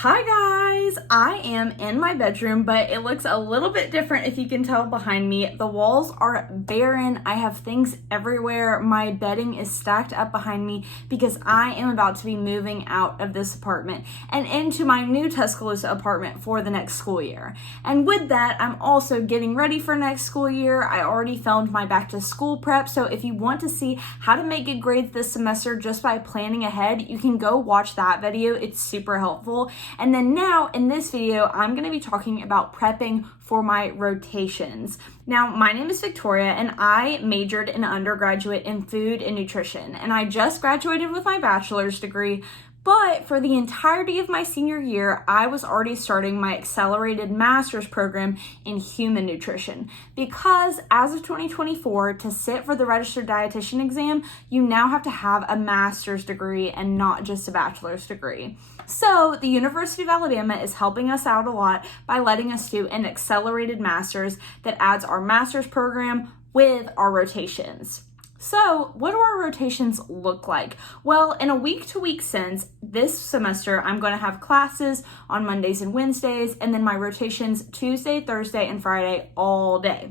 Hi guys, I am in my bedroom, but it looks a little bit different if you can tell behind me. The walls are barren. I have things everywhere. My bedding is stacked up behind me because I am about to be moving out of this apartment and into my new Tuscaloosa apartment for the next school year. And with that, I'm also getting ready for next school year. I already filmed my back to school prep, so if you want to see how to make good grades this semester just by planning ahead, you can go watch that video. It's super helpful. And then now in this video, I'm going to be talking about prepping for my rotations. Now, my name is Victoria and I majored in undergraduate in food and nutrition, and I just graduated with my bachelor's degree. But for the entirety of my senior year, I was already starting my accelerated master's program in human nutrition because as of 2024, to sit for the Registered Dietitian exam, you now have to have a master's degree and not just a bachelor's degree. So the University of Alabama is helping us out a lot by letting us do an accelerated master's that adds our master's program with our rotations. So what do our rotations look like? Well, in a week-to-week sense, this semester, I'm going to have classes on Mondays and Wednesdays, and then my rotations Tuesday, Thursday, and Friday all day.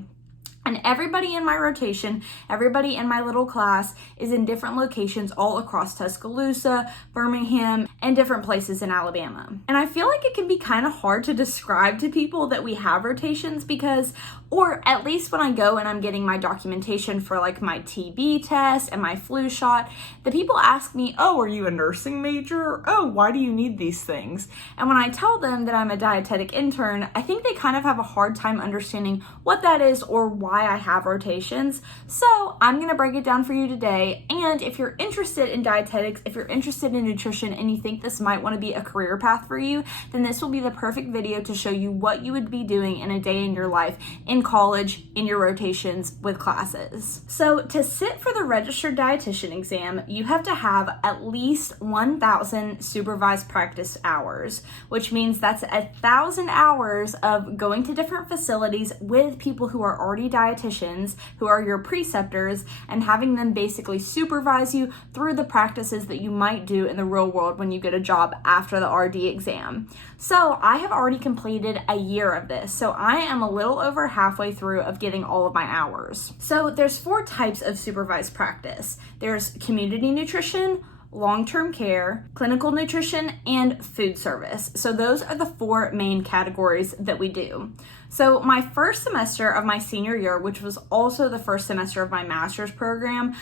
And everybody in my rotation, everybody in my little class is in different locations all across Tuscaloosa, Birmingham, and different places in Alabama. And I feel like it can be kind of hard to describe to people that we have rotations because, or at least when I go and I'm getting my documentation for like my TB test and my flu shot, the people ask me, oh, are you a nursing major? Oh, why do you need these things? And when I tell them that I'm a dietetic intern, I think they kind of have a hard time understanding what that is or why I have rotations. So I'm going to break it down for you today. And if you're interested in dietetics, if you're interested in nutrition and you think this might want to be a career path for you, then this will be the perfect video to show you what you would be doing in a day in your life in college, in your rotations with classes. So to sit for the Registered Dietitian exam, you have to have at least 1,000 supervised practice hours, which means that's 1,000 hours of going to different facilities with people who are already dietitians, who are your preceptors, and having them basically supervise you through the practices that you might do in the real world when you get a job after the RD exam. So I have already completed a year of this, so I am a little over halfway through of getting all of my hours. So there's 4 types of supervised practice. There's community nutrition, long-term care, clinical nutrition, and food service. So those are the 4 main categories that we do. So my first semester of my senior year, which was also the first semester of my master's program,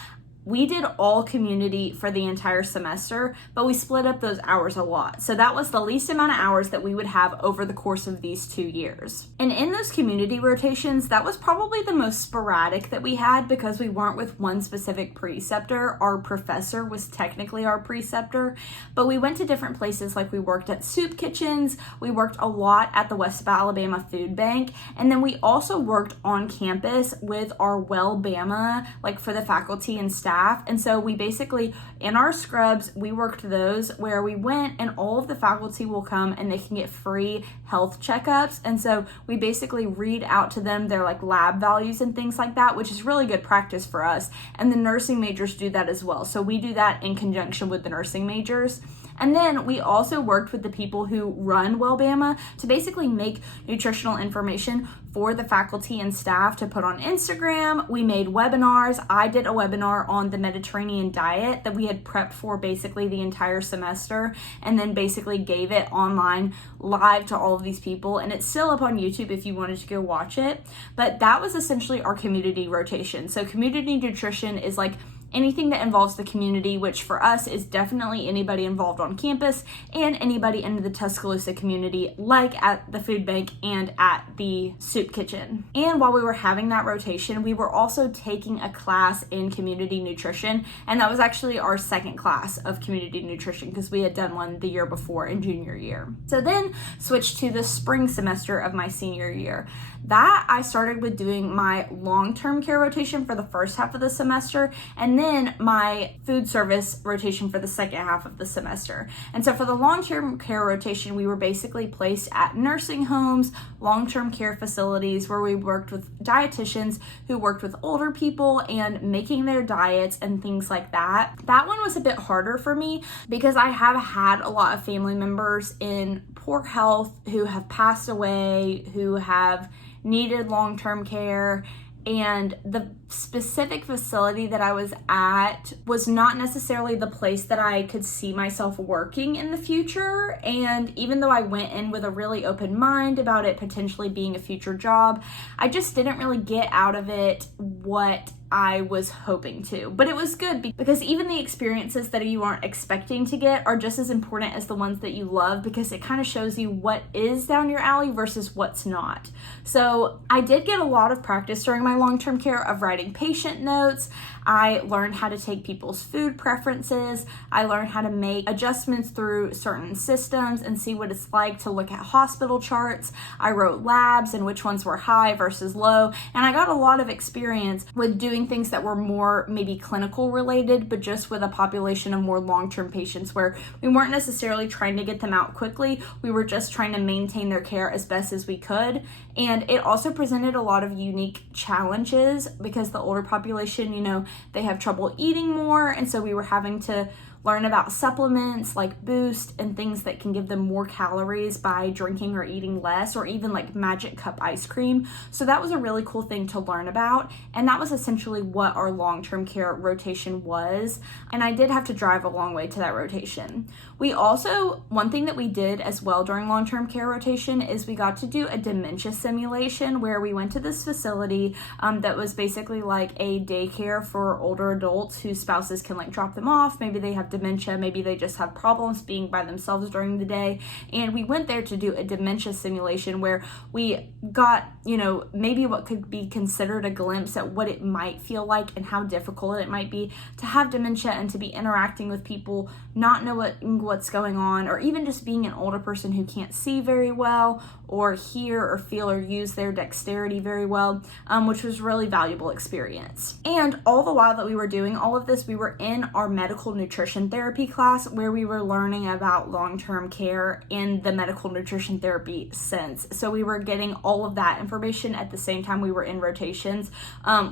we did all community for the entire semester, but we split up those hours a lot. So that was the least amount of hours that we would have over the course of these 2 years. And in those community rotations, that was probably the most sporadic that we had because we weren't with one specific preceptor. Our professor was technically our preceptor, but we went to different places. Like we worked at soup kitchens, we worked a lot at the West Alabama Food Bank, and then we also worked on campus with our BAMA, like for the faculty and staff. And so we basically, in our scrubs, we worked those where we went and all of the faculty will come and they can get free health checkups. And so we basically read out to them their like lab values and things like that, which is really good practice for us. And the nursing majors do that as well. So we do that in conjunction with the nursing majors. And then we also worked with the people who run BAMA to basically make nutritional information for the faculty and staff to put on Instagram. We made webinars. I did a webinar on the Mediterranean diet that we had prepped for basically the entire semester, and then basically gave it online live to all of these people. And it's still up on YouTube if you wanted to go watch it. But that was essentially our community rotation. So community nutrition is like anything that involves the community, which for us is definitely anybody involved on campus and anybody in the Tuscaloosa community, like at the food bank and at the soup kitchen. And while we were having that rotation, we were also taking a class in community nutrition, and that was actually our second class of community nutrition because we had done one the year before in junior year. So then switched to the spring semester of my senior year. That I started with doing my long-term care rotation for the first half of the semester, and then my food service rotation for the second half of the semester. And so for the long-term care rotation, we were basically placed at nursing homes, long-term care facilities where we worked with dietitians who worked with older people and making their diets and things like that. That one was a bit harder for me because I have had a lot of family members in poor health who have passed away, who have needed long-term care, and the specific facility that I was at was not necessarily the place that I could see myself working in the future. And even though I went in with a really open mind about it potentially being a future job, I just didn't really get out of it what I was hoping to. But it was good because even the experiences that you aren't expecting to get are just as important as the ones that you love, because it kind of shows you what is down your alley versus what's not. So I did get a lot of practice during my long-term care of writing patient notes. I learned how to take people's food preferences. I learned how to make adjustments through certain systems and see what it's like to look at hospital charts. I wrote labs and which ones were high versus low. And I got a lot of experience with doing things that were more maybe clinical related, but just with a population of more long-term patients where we weren't necessarily trying to get them out quickly. We were just trying to maintain their care as best as we could. And it also presented a lot of unique challenges because the older population, they have trouble eating more. And so we were having to learn about supplements like Boost and things that can give them more calories by drinking or eating less, or even like Magic Cup ice cream. So that was a really cool thing to learn about. And that was essentially what our long-term care rotation was. And I did have to drive a long way to that rotation. We also, one thing that we did as well during long-term care rotation is we got to do a dementia simulation where we went to this facility that was basically like a daycare for older adults whose spouses can like drop them off. Maybe they have dementia, maybe they just have problems being by themselves during the day. And we went there to do a dementia simulation where we got, maybe what could be considered a glimpse at what it might feel like and how difficult it might be to have dementia and to be interacting with people, not know what's going on, or even just being an older person who can't see very well or hear or feel or use their dexterity very well, which was really valuable experience. And all the while that we were doing all of this, we were in our medical nutrition therapy class where we were learning about long-term care in the medical nutrition therapy sense. So we were getting all of that information at the same time we were in rotations,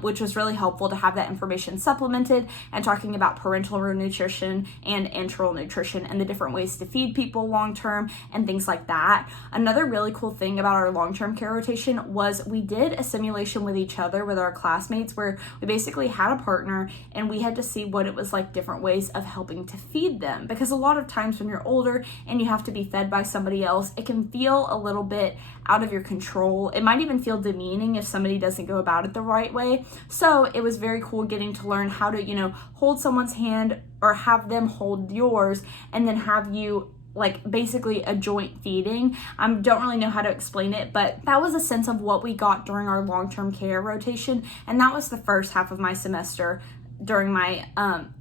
which was really helpful to have that information supplemented and talking about parental nutrition and enteral nutrition and the different ways to feed people long-term and things like that. Another really cool thing about our long-term care rotation was we did a simulation with each other, with our classmates, where we basically had a partner and we had to see what it was like, different ways of helping to feed them. Because a lot of times when you're older and you have to be fed by somebody else, it can feel a little bit out of your control. It might even feel demeaning if somebody doesn't go about it the right way. So it was very cool getting to learn how to, hold someone's hand or have them hold yours and then have you like basically a joint feeding. Don't really know how to explain it, but that was a sense of what we got during our long-term care rotation. And that was the first half of my semester during my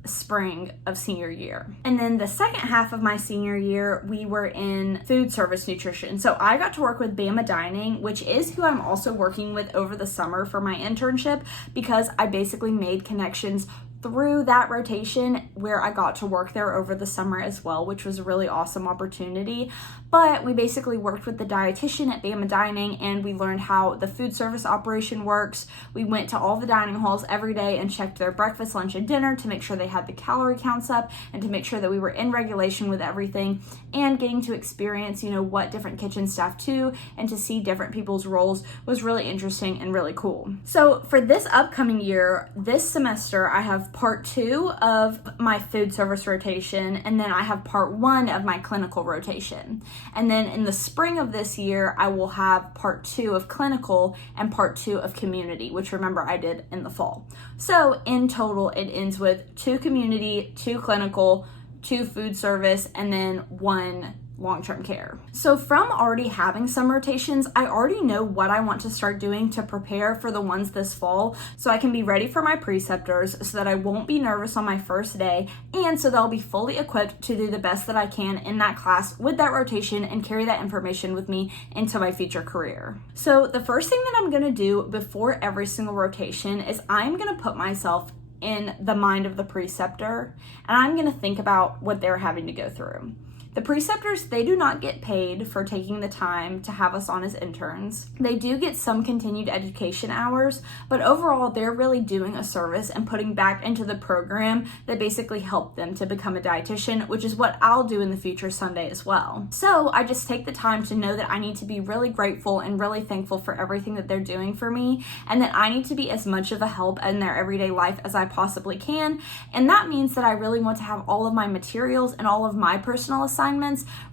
spring of senior year. And then the second half of my senior year, we were in food service nutrition. So I got to work with BAMA Dining, which is who I'm also working with over the summer for my internship, because I basically made connections through that rotation where I got to work there over the summer as well, which was a really awesome opportunity. But we basically worked with the dietitian at BAMA Dining and we learned how the food service operation works. We went to all the dining halls every day and checked their breakfast, lunch, and dinner to make sure they had the calorie counts up and to make sure that we were in regulation with everything, and getting to experience, what different kitchen staff do and to see different people's roles was really interesting and really cool. So for this upcoming year, this semester, I have part 2 of my food service rotation, and then I have part 1 of my clinical rotation. And then in the spring of this year, I will have part 2 of clinical and part 2 of community, which remember I did in the fall. So in total, it ends with 2 community, 2 clinical, 2 food service, and then 1 long-term care. So from already having some rotations, I already know what I want to start doing to prepare for the ones this fall, so I can be ready for my preceptors, so that I won't be nervous on my first day, and so that I'll be fully equipped to do the best that I can in that class with that rotation and carry that information with me into my future career. So the first thing that I'm going to do before every single rotation is I'm going to put myself in the mind of the preceptor, and I'm going to think about what they're having to go through. The preceptors, they do not get paid for taking the time to have us on as interns. They do get some continued education hours, but overall they're really doing a service and putting back into the program that basically helped them to become a dietitian, which is what I'll do in the future someday as well. So I just take the time to know that I need to be really grateful and really thankful for everything that they're doing for me, and that I need to be as much of a help in their everyday life as I possibly can. And that means that I really want to have all of my materials and all of my personal assignments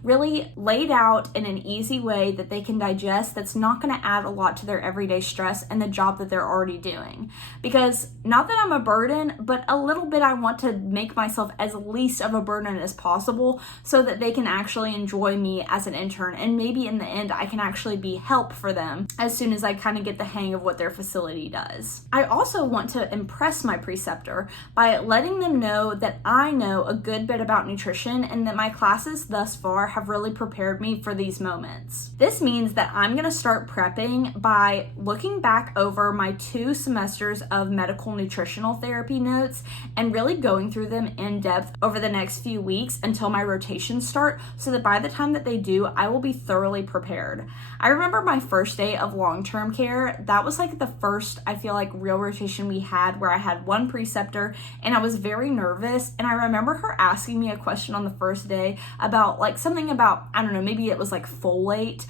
really laid out in an easy way that they can digest, that's not going to add a lot to their everyday stress and the job that they're already doing. Because not that I'm a burden, but a little bit I want to make myself as least of a burden as possible so that they can actually enjoy me as an intern, and maybe in the end I can actually be help for them as soon as I kind of get the hang of what their facility does. I also want to impress my preceptor by letting them know that I know a good bit about nutrition and that my classes thus far have really prepared me for these moments. This means that I'm going to start prepping by looking back over my 2 semesters of medical nutritional therapy notes and really going through them in depth over the next few weeks until my rotations start, so that by the time that they do, I will be thoroughly prepared. I remember my first day of long-term care. That was like the first, I feel like, real rotation we had, where I had one preceptor and I was very nervous, and I remember her asking me a question on the first day about like something about, I don't know, maybe it was like folate,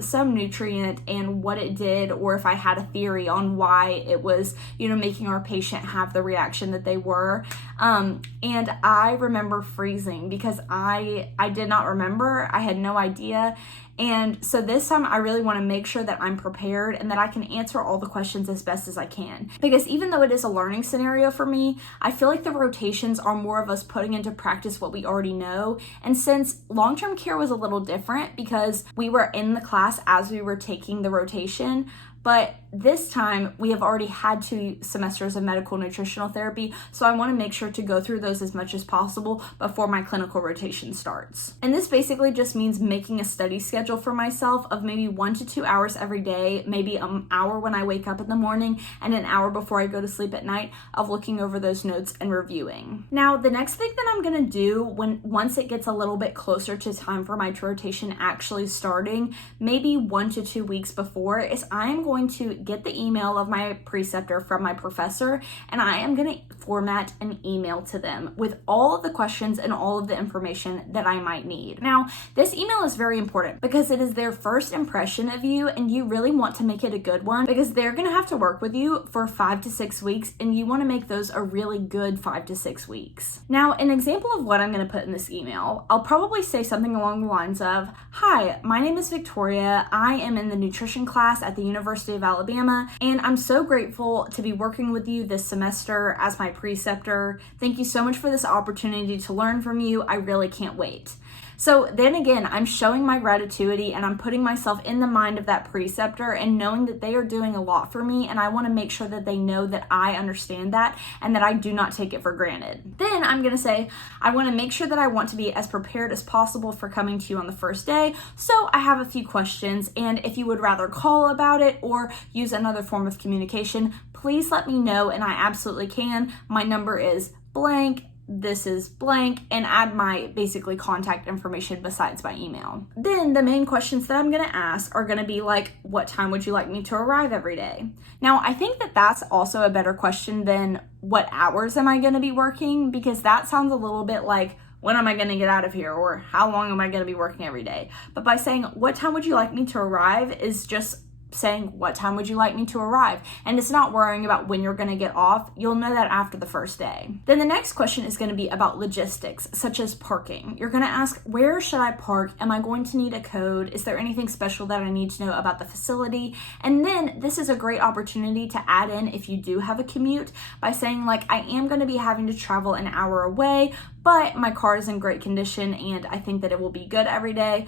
some nutrient, and what it did, or if I had a theory on why it was, making our patient have the reaction that they were. And I remember freezing because I did not remember. I had no idea. And so this time I really want to make sure that I'm prepared and that I can answer all the questions as best as I can. Because even though it is a learning scenario for me, I feel like the rotations are more of us putting into practice what we already know. And since long-term care was a little different because we were in the class as we were taking the rotation, but this time we have already had 2 semesters of medical nutritional therapy, so I want to make sure to go through those as much as possible before my clinical rotation starts. And this basically just means making a study schedule for myself of maybe 1 to 2 hours every day, maybe an hour when I wake up in the morning and an hour before I go to sleep at night, of looking over those notes and reviewing. Now, the next thing that I'm going to do once it gets a little bit closer to time for my rotation actually starting, maybe 1 to 2 weeks before, is I am going to get the email of my preceptor from my professor, and I am going to format an email to them with all of the questions and all of the information that I might need. Now, this email is very important because it is their first impression of you, and you really want to make it a good one because they're going to have to work with you for 5 to 6 weeks, and you want to make those a really good 5 to 6 weeks. Now, an example of what I'm going to put in this email, I'll probably say something along the lines of, "Hi, my name is Victoria. I am in the nutrition class at the University of Alabama, and I'm so grateful to be working with you this semester as my preceptor. Thank you so much for this opportunity to learn from you. I really can't wait." So then again, I'm showing my gratitude and I'm putting myself in the mind of that preceptor and knowing that they are doing a lot for me, and I want to make sure that they know that I understand that and that I do not take it for granted. Then I'm going to say, I want to make sure that I want to be as prepared as possible for coming to you on the first day, so I have a few questions, and if you would rather call about it or use another form of communication, please let me know, and I absolutely can. My number is blank, this is blank, and add my basically contact information besides my email. Then the main questions that I'm going to ask are going to be like, what time would you like me to arrive every day? Now, I think that that's also a better question than what hours am I going to be working, because that sounds a little bit like, when am I going to get out of here, or how long am I going to be working every day? But by saying, what time would you like me to arrive, is just saying, what time would you like me to arrive? And it's not worrying about when you're going to get off. You'll know that after the first day. Then the next question is going to be about logistics, such as parking. You're going to ask, where should I park? Am I going to need a code? Is there anything special that I need to know about the facility? And then this is a great opportunity to add in, if you do have a commute, by saying like, I am going to be having to travel an hour away, but my car is in great condition and I think that it will be good every day.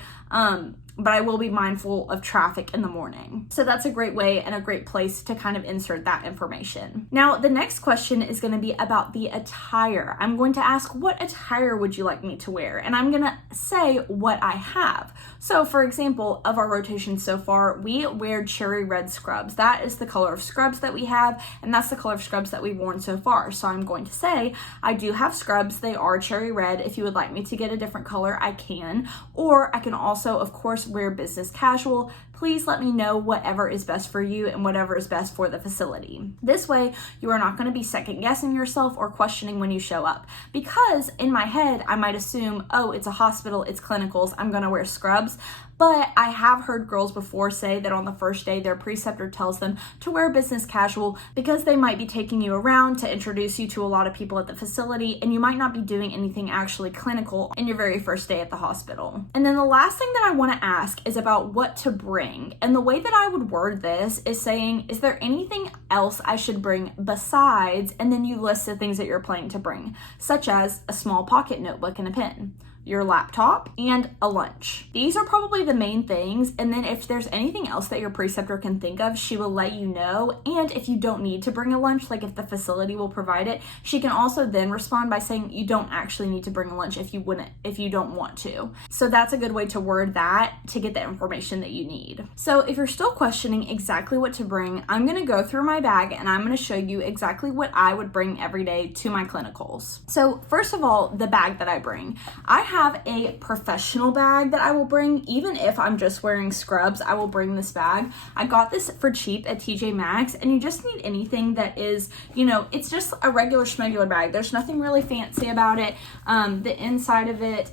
But I will be mindful of traffic in the morning. So that's a great way and a great place to kind of insert that information. Now, the next question is going to be about the attire. I'm going to ask, what attire would you like me to wear? And I'm going to say what I have. So for example, of our rotation so far, we wear cherry red scrubs. That is the color of scrubs that we have, and that's the color of scrubs that we've worn so far. So I'm going to say, I do have scrubs. They are cherry red. If you would like me to get a different color, I can. Or I can also, of course, wear business casual. Please let me know whatever is best for you and whatever is best for the facility. This way, you are not going to be second guessing yourself or questioning when you show up. Because in my head, I might assume, oh, it's a hospital, it's clinicals, I'm going to wear scrubs. But I have heard girls before say that on the first day, their preceptor tells them to wear business casual because they might be taking you around to introduce you to a lot of people at the facility, and you might not be doing anything actually clinical in your very first day at the hospital. And then the last thing that I want to ask is about what to bring. And the way that I would word this is saying, is there anything else I should bring besides, and then you list the things that you're planning to bring, such as a small pocket notebook and a pen, your laptop, and a lunch. These are probably the main things, and then if there's anything else that your preceptor can think of, she will let you know. And if you don't need to bring a lunch, like if the facility will provide it, she can also then respond by saying you don't actually need to bring a lunch if you don't want to. So that's a good way to word that to get the information that you need. So if you're still questioning exactly what to bring, I'm going to go through my bag and I'm going to show you exactly what I would bring every day to my clinicals. So first of all, the bag that I bring. I have a professional bag that I will bring. Even if I'm just wearing scrubs, I will bring this bag. I got this for cheap at TJ Maxx, and you just need anything that is, it's just a regular schmegular bag. There's nothing really fancy about it. The inside of it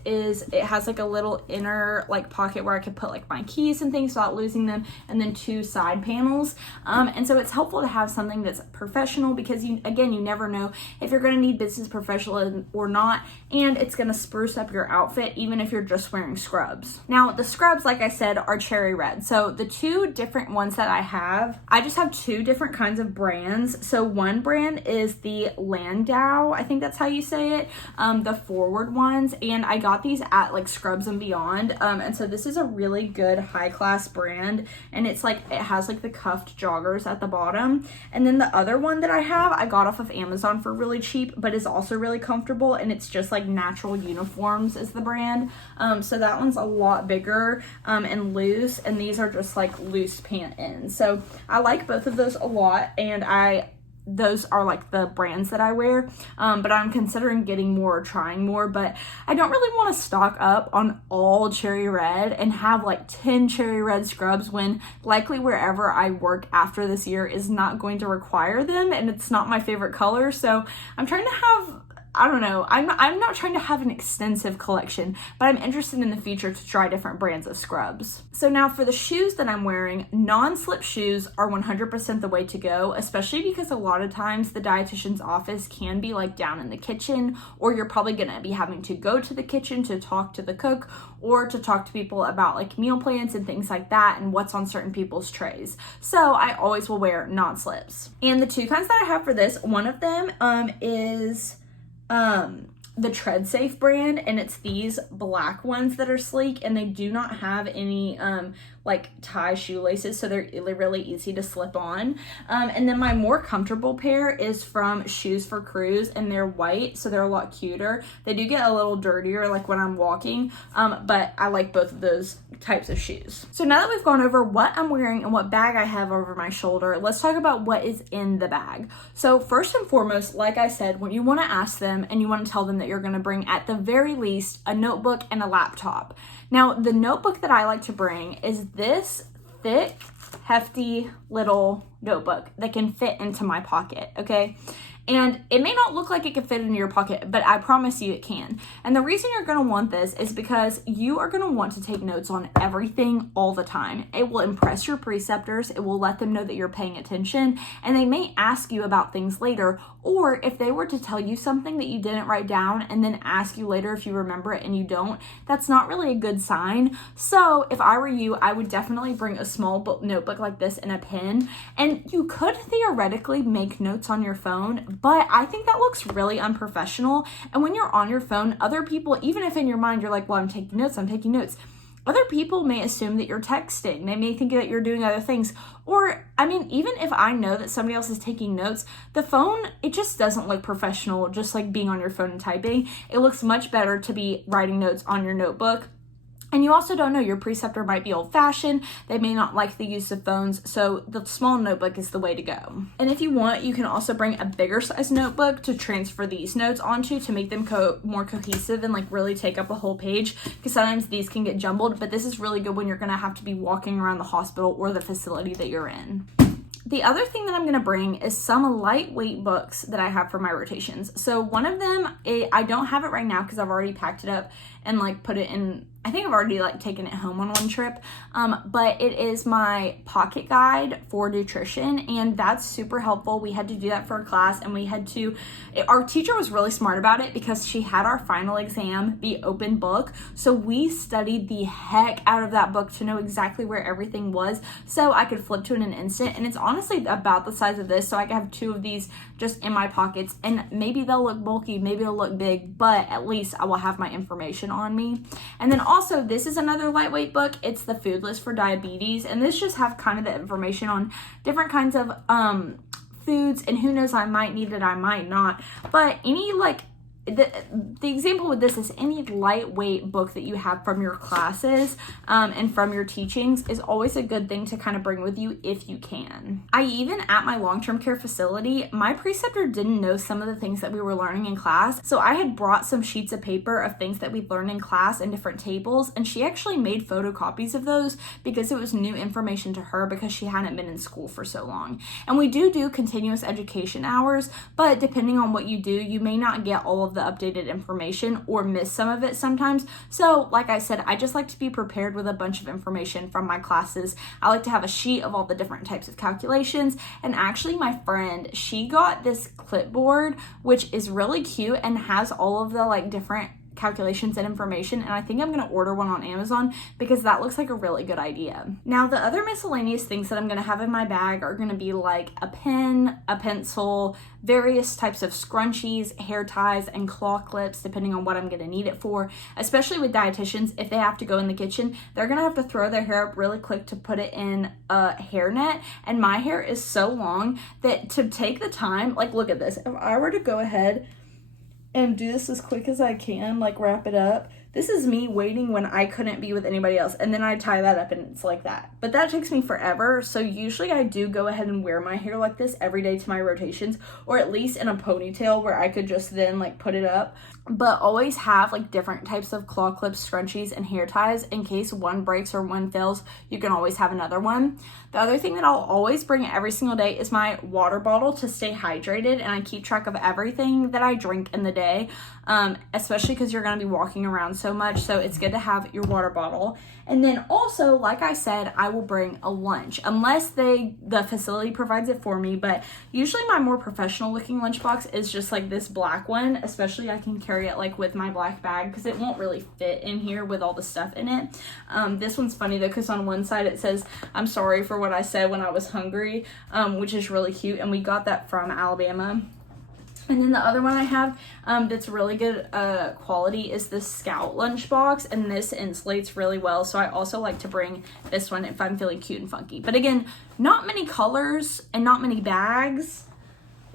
has like a little inner like pocket where I could put like my keys and things without losing them, and then 2 side panels. And so it's helpful to have something that's professional because you never know if you're going to need business professionalism or not, and it's going to spruce up your outfit even if you're just wearing scrubs. Now the scrubs, like I said, are cherry red. So the 2 different ones that I just have 2 different kinds of brands. So one brand is the Landau, I think that's how you say it, the forward ones, and I got these at like Scrubs and Beyond, and so this is a really good high class brand, and it has like the cuffed joggers at the bottom. And then the other one that I got off of Amazon for really cheap, but is also really comfortable, and it's just like Natural Uniforms is the brand. So that one's a lot bigger and loose, and these are just like loose pant ends. So I like both of those a lot, and those are like the brands that I wear, but I'm considering getting more or trying more, but I don't really want to stock up on all cherry red and have like 10 cherry red scrubs when likely wherever I work after this year is not going to require them, and it's not my favorite color. So I'm trying to have, I don't know, I'm not trying to have an extensive collection, but I'm interested in the future to try different brands of scrubs. So now for the shoes that I'm wearing, non-slip shoes are 100% the way to go, especially because a lot of times the dietitian's office can be like down in the kitchen, or you're probably going to be having to go to the kitchen to talk to the cook or to talk to people about like meal plans and things like that and what's on certain people's trays. So I always will wear non-slips. And the 2 kinds that I have for this, one of them is the Tread Safe brand, and it's these black ones that are sleek, and they do not have any like tie shoelaces, so they're really easy to slip on. And then my more comfortable pair is from Shoes for Cruise, and they're white, so they're a lot cuter. They do get a little dirtier like when I'm walking, but I like both of those types of shoes. So now that we've gone over what I'm wearing and what bag I have over my shoulder, let's talk about what is in the bag. So first and foremost, like I said, when you want to ask them and you want to tell them that you're going to bring at the very least a notebook and a laptop. Now, the notebook that I like to bring is this thick, hefty little notebook that can fit into my pocket, okay? And it may not look like it can fit into your pocket, but I promise you it can. And the reason you're going to want this is because you are going to want to take notes on everything all the time. It will impress your preceptors. It will let them know that you're paying attention, and they may ask you about things later. Or if they were to tell you something that you didn't write down and then ask you later if you remember it and you don't, that's not really a good sign. So if I were you, I would definitely bring a small notebook like this and a pen. And you could theoretically make notes on your phone, But I think that looks really unprofessional. And when you're on your phone, other people, even if in your mind you're like, well, I'm taking notes, other people may assume that you're texting. They may think that you're doing other things. Or, I mean, even if I know that somebody else is taking notes, the phone, it just doesn't look professional, just like being on your phone and typing. It looks much better to be writing notes on your notebook. And you also don't know, your preceptor might be old-fashioned. They may not like the use of phones, so the small notebook is the way to go. And if you want, you can also bring a bigger size notebook to transfer these notes onto to make them more cohesive and like really take up a whole page, because sometimes these can get jumbled, but this is really good when you're gonna have to be walking around the hospital or the facility that you're in. The other thing that I'm going to bring is some lightweight books that I have for my rotations. So one of them, I don't have it right now because I've already packed it up and like put it in, I think I've already like taken it home on one trip, but it is my pocket guide for nutrition, and that's super helpful. We had to do that for a class, and our teacher was really smart about it because she had our final exam be open book, so we studied the heck out of that book to know exactly where everything was, so I could flip to it in an instant. And it's honestly about the size of this, so I can have 2 of these just in my pockets, and maybe they'll look bulky, maybe they'll look big, but at least I will have my information on me. And then also, this is another lightweight book. It's the food list for diabetes, and this just have kind of the information on different kinds of foods, and who knows, I might need it, I might not, but any like the example with this is any lightweight book that you have from your classes and from your teachings is always a good thing to kind of bring with you if you can. I even, at my long-term care facility, my preceptor didn't know some of the things that we were learning in class, so I had brought some sheets of paper of things that we'd learned in class and different tables, and she actually made photocopies of those because it was new information to her because she hadn't been in school for so long. And we do continuous education hours, but depending on what you do, you may not get all of the updated information or miss some of it sometimes. So like I said, I just like to be prepared with a bunch of information from my classes. I like to have a sheet of all the different types of calculations, and actually my friend, she got this clipboard which is really cute and has all of the like different calculations and information, and I think I'm gonna order one on Amazon because that looks like a really good idea. Now, the other miscellaneous things that I'm gonna have in my bag are gonna be like a pen, a pencil, various types of scrunchies, hair ties, and claw clips, depending on what I'm gonna need it for. Especially with dietitians, if they have to go in the kitchen, they're gonna have to throw their hair up really quick to put it in a hairnet, and my hair is so long that to take the time, like look at this, if I were to go ahead and do this as quick as I can, like wrap it up. This is me waiting when I couldn't be with anybody else, and then I tie that up and it's like that. But that takes me forever, so usually I do go ahead and wear my hair like this every day to my rotations, or at least in a ponytail where I could just then like put it up. But always have like different types of claw clips, scrunchies, and hair ties in case one breaks or one fails. You can always have another one. The other thing that I'll always bring every single day is my water bottle to stay hydrated, and I keep track of everything that I drink in the day, especially because you're going to be walking around so much, so it's good to have your water bottle. And then also, like I said, I will bring a lunch unless the facility provides it for me, but usually my more professional looking lunchbox is just like this black one, especially I can carry it like with my black bag because it won't really fit in here with all the stuff in it. This one's funny though, because on one side it says, "I'm sorry for what I said when I was hungry," which is really cute, and we got that from Alabama. And then the other one I have that's really good quality is the Scout lunchbox, and this insulates really well, so I also like to bring this one if I'm feeling cute and funky. But again, not many colors and not many bags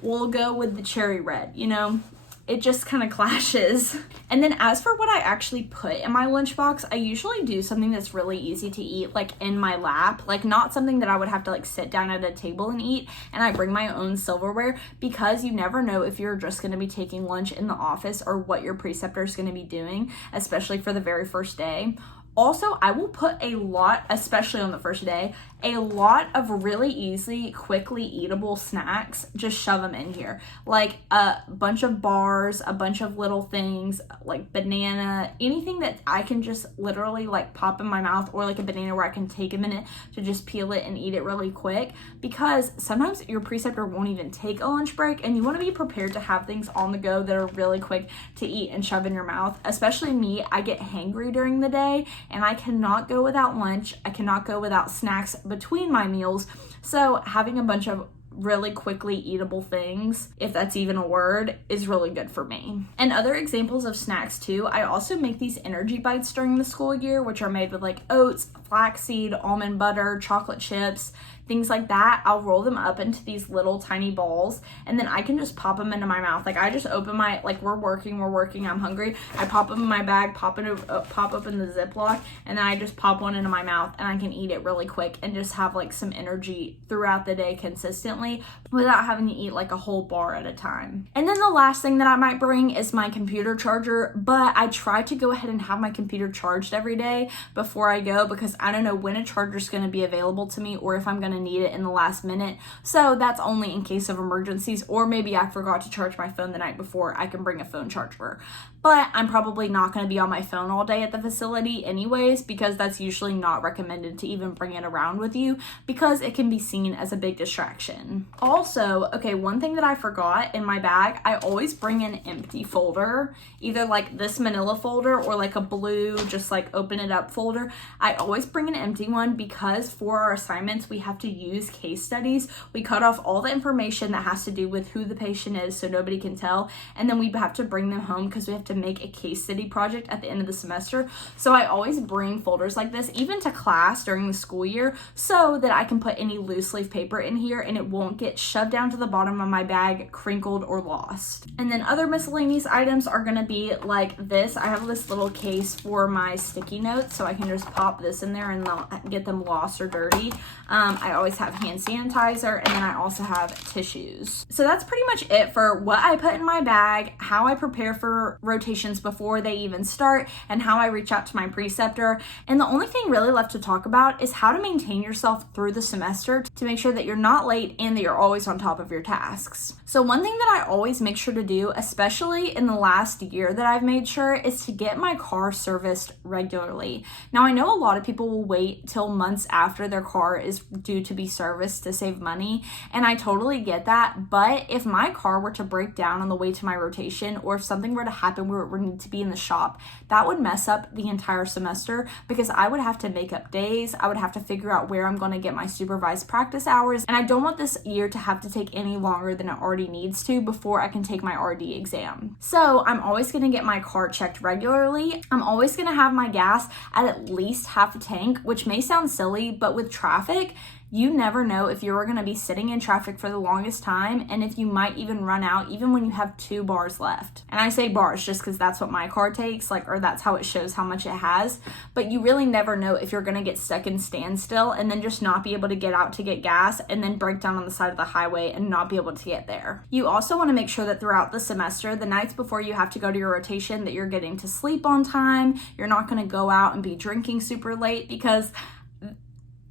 will go with the cherry red, you know? It just kind of clashes. And then as for what I actually put in my lunchbox, I usually do something that's really easy to eat, like in my lap, like not something that I would have to like sit down at a table and eat, and I bring my own silverware because you never know if you're just going to be taking lunch in the office or what your preceptor is going to be doing, especially for the very first day. Also, I will put a lot, especially on the first day, a lot of really easy, quickly eatable snacks, just shove them in here. Like a bunch of bars, a bunch of little things, like banana, anything that I can just literally like pop in my mouth, or like a banana where I can take a minute to just peel it and eat it really quick, because sometimes your preceptor won't even take a lunch break, and you want to be prepared to have things on the go that are really quick to eat and shove in your mouth. Especially me, I get hangry during the day, and I cannot go without lunch. I cannot go without snacks between my meals. So having a bunch of really quickly eatable things, if that's even a word, is really good for me. And other examples of snacks too, I also make these energy bites during the school year, which are made with like oats, flaxseed, almond butter, chocolate chips, things like that. I'll roll them up into these little tiny balls, and then I can just pop them into my mouth. Like I just open my, like we're working, I'm hungry. I pop them in my bag, pop up in the Ziploc, and then I just pop one into my mouth, and I can eat it really quick and just have like some energy throughout the day consistently without having to eat like a whole bar at a time. And then the last thing that I might bring is my computer charger, but I try to go ahead and have my computer charged every day before I go, because I don't know when a charger is going to be available to me or if I'm going to need it in the last minute. So that's only in case of emergencies, or maybe I forgot to charge my phone the night before. I can bring a phone charger, but I'm probably not going to be on my phone all day at the facility anyways, because that's usually not recommended to even bring it around with you because it can be seen as a big distraction. Also, okay, one thing that I forgot in my bag, I always bring an empty folder, either like this manila folder or like a blue, just like open it up folder. I always bring an empty one because for our assignments, we have to use case studies. We cut off all the information that has to do with who the patient is so nobody can tell, and then we have to bring them home because we have to make a case study project at the end of the semester. So I always bring folders like this even to class during the school year so that I can put any loose leaf paper in here and it won't get shoved down to the bottom of my bag, crinkled, or lost. And then other miscellaneous items are going to be like this. I have this little case for my sticky notes, so I can just pop this in there and not get them lost or dirty. I always have hand sanitizer, and then I also have tissues. So that's pretty much it for what I put in my bag, how I prepare for rotations before they even start, and how I reach out to my preceptor. And the only thing really left to talk about is how to maintain yourself through the semester to make sure that you're not late and that you're always on top of your tasks. So one thing that I always make sure to do, especially in the last year that I've made sure, is to get my car serviced regularly. Now I know a lot of people will wait till months after their car is due to be serviced to save money, and I totally get that, but if my car were to break down on the way to my rotation, or if something were to happen where it would need to be in the shop, that would mess up the entire semester because I would have to make up days, I would have to figure out where I'm going to get my supervised practice hours, and I don't want this year to have to take any longer than it already needs to before I can take my RD exam. So I'm always going to get my car checked regularly. I'm always going to have my gas at least half a tank, which may sound silly, but with traffic, you never know if you're going to be sitting in traffic for the longest time, and if you might even run out even when you have 2 bars left. And I say bars just because that's what my car takes, or that's how it shows how much it has. But you really never know if you're going to get stuck in standstill and then just not be able to get out to get gas and then break down on the side of the highway and not be able to get there. You also want to make sure that throughout the semester, the nights before you have to go to your rotation, that you're getting to sleep on time. You're not going to go out and be drinking super late, because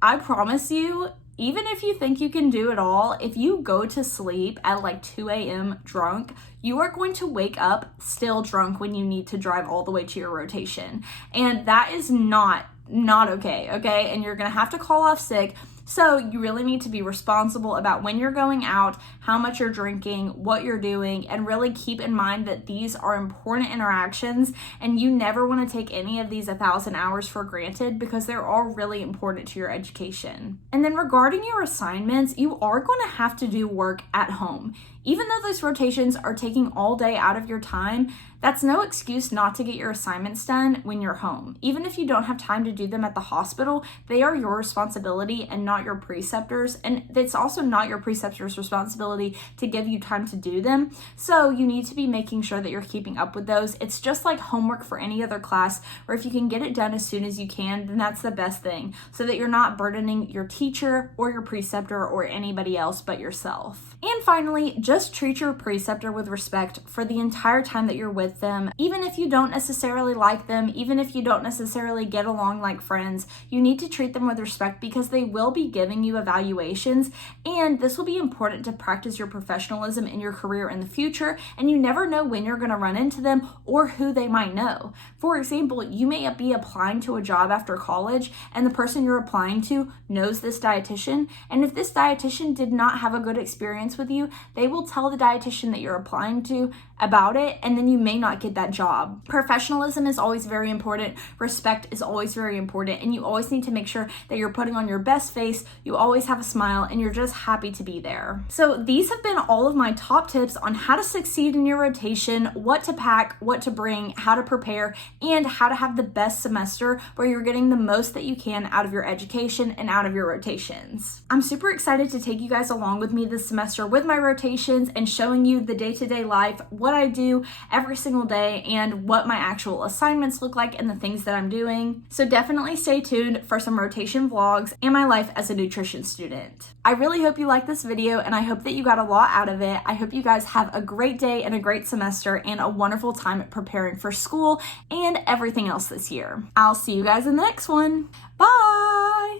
I promise you, even if you think you can do it all, if you go to sleep at like 2 a.m. drunk, you are going to wake up still drunk when you need to drive all the way to your rotation. And that is not okay, okay? And you're gonna have to call off sick. So you really need to be responsible about when you're going out, how much you're drinking, what you're doing, and really keep in mind that these are important interactions, and you never want to take any of these 1,000 hours for granted because they're all really important to your education. And then regarding your assignments, you are going to have to do work at home. Even though those rotations are taking all day out of your time, that's no excuse not to get your assignments done when you're home. Even if you don't have time to do them at the hospital, they are your responsibility and not your preceptor's. And it's also not your preceptor's responsibility to give you time to do them. So you need to be making sure that you're keeping up with those. It's just like homework for any other class, or if you can get it done as soon as you can, then that's the best thing, so that you're not burdening your teacher or your preceptor or anybody else but yourself. And finally, just treat your preceptor with respect for the entire time that you're with them. Even if you don't necessarily like them, even if you don't necessarily get along like friends, you need to treat them with respect because they will be giving you evaluations, and this will be important to practice your professionalism in your career in the future, and you never know when you're going to run into them or who they might know. For example, you may be applying to a job after college, and the person you're applying to knows this dietitian, and if this dietitian did not have a good experience with you, they will will tell the dietitian that you're applying to about it, and then you may not get that job. Professionalism is always very important. Respect is always very important, and you always need to make sure that you're putting on your best face, you always have a smile, and you're just happy to be there. So these have been all of my top tips on how to succeed in your rotation, what to pack, what to bring, how to prepare, and how to have the best semester where you're getting the most that you can out of your education and out of your rotations. I'm super excited to take you guys along with me this semester with my rotations and showing you the day-to-day life, what I do every single day, and what my actual assignments look like and the things that I'm doing. So definitely stay tuned for some rotation vlogs and my life as a nutrition student. I really hope you liked this video, and I hope that you got a lot out of it. I hope you guys have a great day and a great semester and a wonderful time preparing for school and everything else this year. I'll see you guys in the next one. Bye!